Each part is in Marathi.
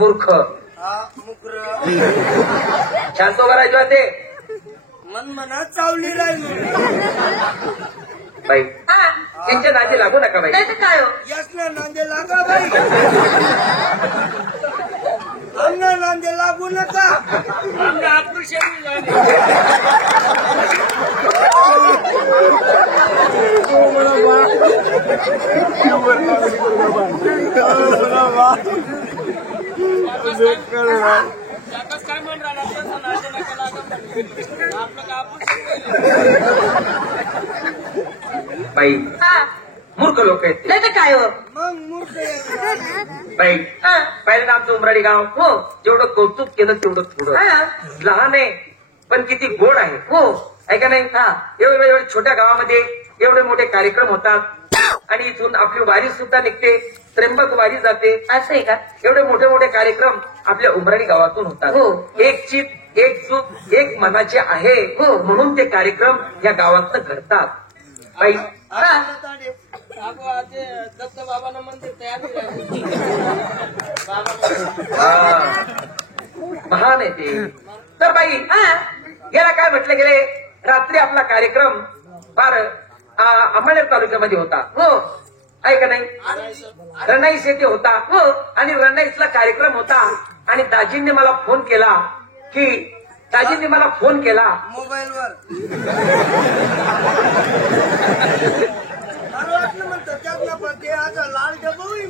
मूर्ख मुकर शांत उभा राहायचे होते मन मनात चावली राहील बाई त्यांच्या नादी लागू नका बाई काय हो यस ना नांदे लागा बाई आमना नांदे लागू नका आमना आपलं शरीर काय म्हण बाई मूर्ख लोक आहेत नाही तर काय हो मग मूर्ख बाई पहिल्यांदा आमचं उमराडी गाव हो जेवढं कौतुक केलं तेवढं थोडं लहान आहे पण किती गोड आहे हो ऐका नाही एवढे छोट्या गावामध्ये एवढे मोठे कार्यक्रम होतात आणि इथून आपली वारी सुद्धा निघते त्र्यंबक वारी जाते असं आहे का एवढे मोठे कार्यक्रम आपल्या उमराडी गावातून होतात हो. एक चित एक चूक एक मनाचे आहे हो म्हणून ते कार्यक्रम या गावातनं घडतात बाई बाबांना म्हणते तयार महान आहे ते तर बाई याला काय म्हटलं गेले रात्री आपला कार्यक्रम फार अंमळनेर तालुक्यामध्ये होता हो ऐका नाही रनाईस येथे होता हो आणि रनाईसला कार्यक्रम होता आणि दाजींनी मला फोन केला मोबाईलवर मला वाटलं म्हणतं त्यातला पण ते आज लाल डबोही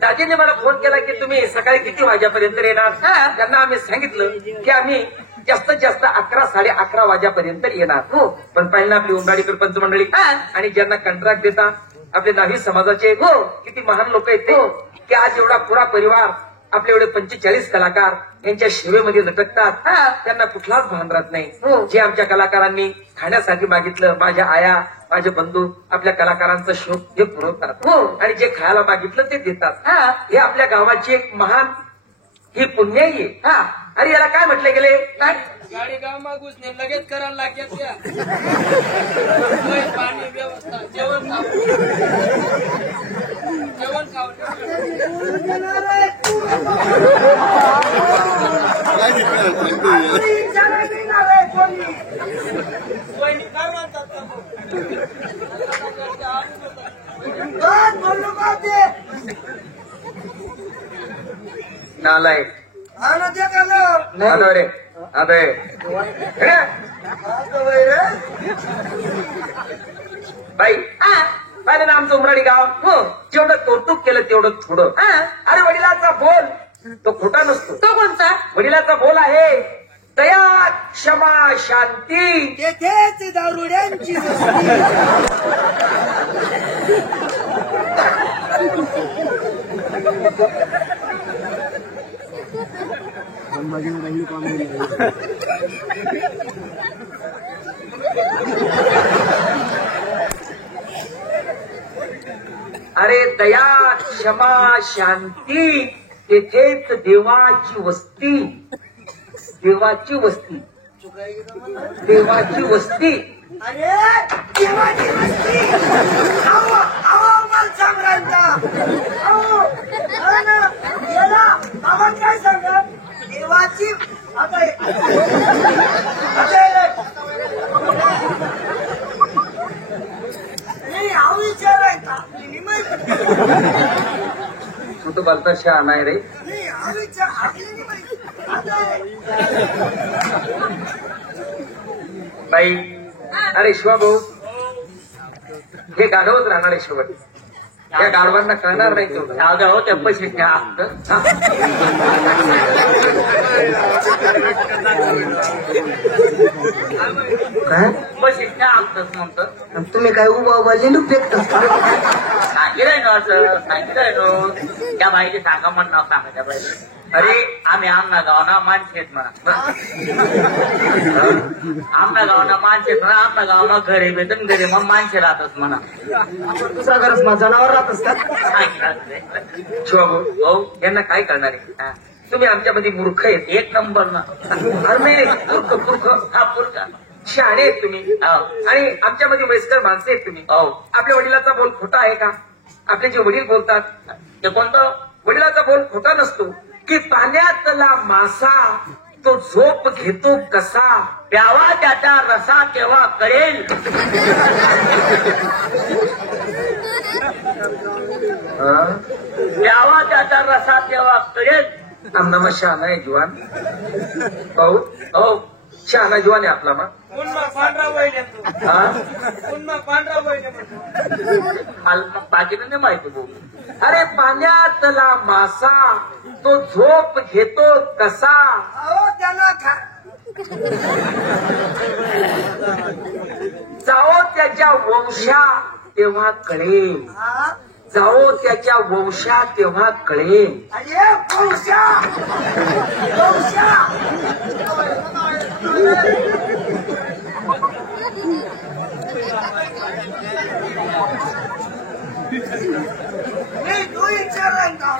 दाजींनी मला फोन केला की तुम्ही सकाळी किती वाजेपर्यंत येणार त्यांना आम्ही सांगितलं की आम्ही जास्तीत जास्त 11 11:30 वाजेपर्यंत येणार हो पण पहिला आपली उमराडी सरपंच मंडळी आणि ज्यांना कंत्राट देता आपले नावी समाजाचे हो किती महान लोक आहेत ते की आज एवढा पुरा परिवार आपले एवढे 45 कलाकार यांच्या सेवेमध्ये लटकतात त्यांना कुठलाच भान राहत नाही जे आमच्या कलाकारांनी खाण्यासाठी मागितलं माझ्या आया माझे बंधू आपल्या कलाकारांचा शोध हे पुरवतात हो आणि जे खायला मागितलं ते देतात हे आपल्या गावाची एक महान ही पुण्याई आहे अरे याला काय म्हटलं गेले काय गाडी गाव मागूस ने लगेच करायला लागेल त्या पाणी व्यवस्था जेवण खाऊ काय म्हणतात बोललो का ते नालायक रे अबे बाई पहिल्यांदा आमचं उमराडी गाव हो जेवढं कौतुक केलं तेवढं थोडं अरे वडिलांचा बोल तो खोटा नसतो तो कोणता वडिलांचा बोल आहे दया क्षमा शांती तेथेच दारुड्यांची अरे दया क्षमा शांती तेथेच देवाची वस्ती देवाची वस्ती देवाची वस्ती अरे देवाची वस्ती मला सांगायचा बाबा काय सांगा देवाची आता नाही हा विचारायचा तू तो बोलता शहा नाही रे नाही हा विचार बाई अरे शिवा भाऊ हे गाढवच राहणार आहे शेवट त्या गाढवांना कळणार नाही तेवढं हो त्या पैसे म्हणतं तुम्ही काय उभा लिंडू फेकता सांगितलंय ना असं सांगितलंय ना त्या बाईचे सांगा म्हण नाव सांगा त्या बाईला अरे आम्ही आमना गावना माणसे आहेत म्हणा आमना गावना माणसे म्हणा आमना गावना घरी भेटून घरी मग माणसे राहतात म्हणा दुसरा घरच मग जनावर राहत असतात शिवा भाऊ यांना काय करणार आहे तुम्ही आमच्यामध्ये मूर्ख आहेत एक नंबर ना अरे नाही मूर्ख मूर्ख हा पुरका शहाणे आहेत तुम्ही हो. आणि आमच्यामध्ये वयस्कर माणसं आहेत तुम्ही. हो. आपल्या वडिलाचा बोल खोटा आहे का? आपले जे वडील बोलतात ते कोणतं वडिलाचा बोल खोटा नसतो की पाण्यातला मासा तो झोप घेतो कसा. प्यावा त्याचा रसा केव्हा कळेल. प्यावा त्याचा रसा केव्हा कळेल. आमनामा शहाणा आहे जुवान भाऊ. हो शहाणा जुवान आहे आपला मग. पुन्हा पांढरा वैन येतो. हा पुन्हा पांढरा वैन म्हणतो. हाल मग बाकीनं नाही माहिती भाऊ. अरे पाण्यातला मासा तो झोप घेतो कसा. अहो त्याला जाओ त्याच्या वंशा तेव्हा कळेल. जाओ त्याच्या वंशा तेव्हा कळेल. अरे पौषा पौषा नाही तू विचारायला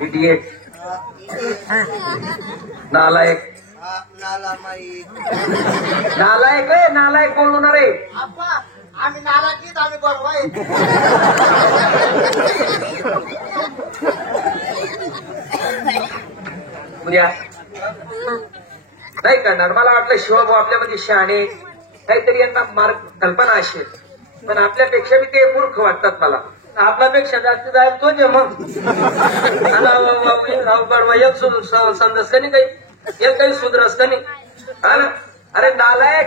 इडियट नालायक. नाला माई नालायक आहे. नालायक कोण होणार आहे? आम्ही नालाकीत आम्ही बरोबर उद्या नाही करणार. मला वाटलं शिवभाऊ आपल्यामध्ये शहाणे काहीतरी यांना मार्ग कल्पना असेल पण आपल्यापेक्षा बी ते मूर्ख वाटतात मला. आपल्यापेक्षा जास्त जाईल तो जे मग एक समजस का नाही काही एक काही सुधरस का नाही. अरे नालायक.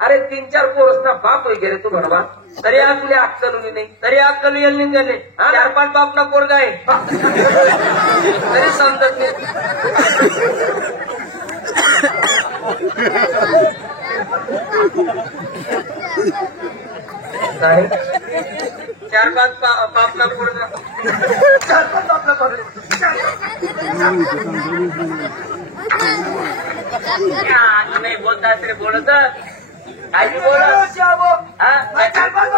अरे 3-4 पोरसना बाप वगैरे तू म्हणवा तरी आपल्या अक्कल नाही. तरी अक्कल येईल नाही त्याने. 4-5 बापना पोरगा आहे तरी समजत नाही. काय 4-5 बापना पोरगा 4-5 बापना पोरगा. तुम्ही बोलता तरी बोलत काही बोलत. चार पाच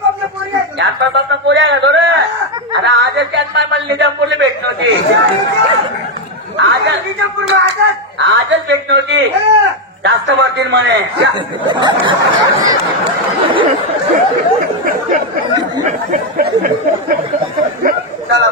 बाबा पोऱ्या का थोडं. आता आजच त्यात मला निजामपूरला भेट नव्हती. आजच भेट नव्हती. जास्त मारतील म्हणे. चला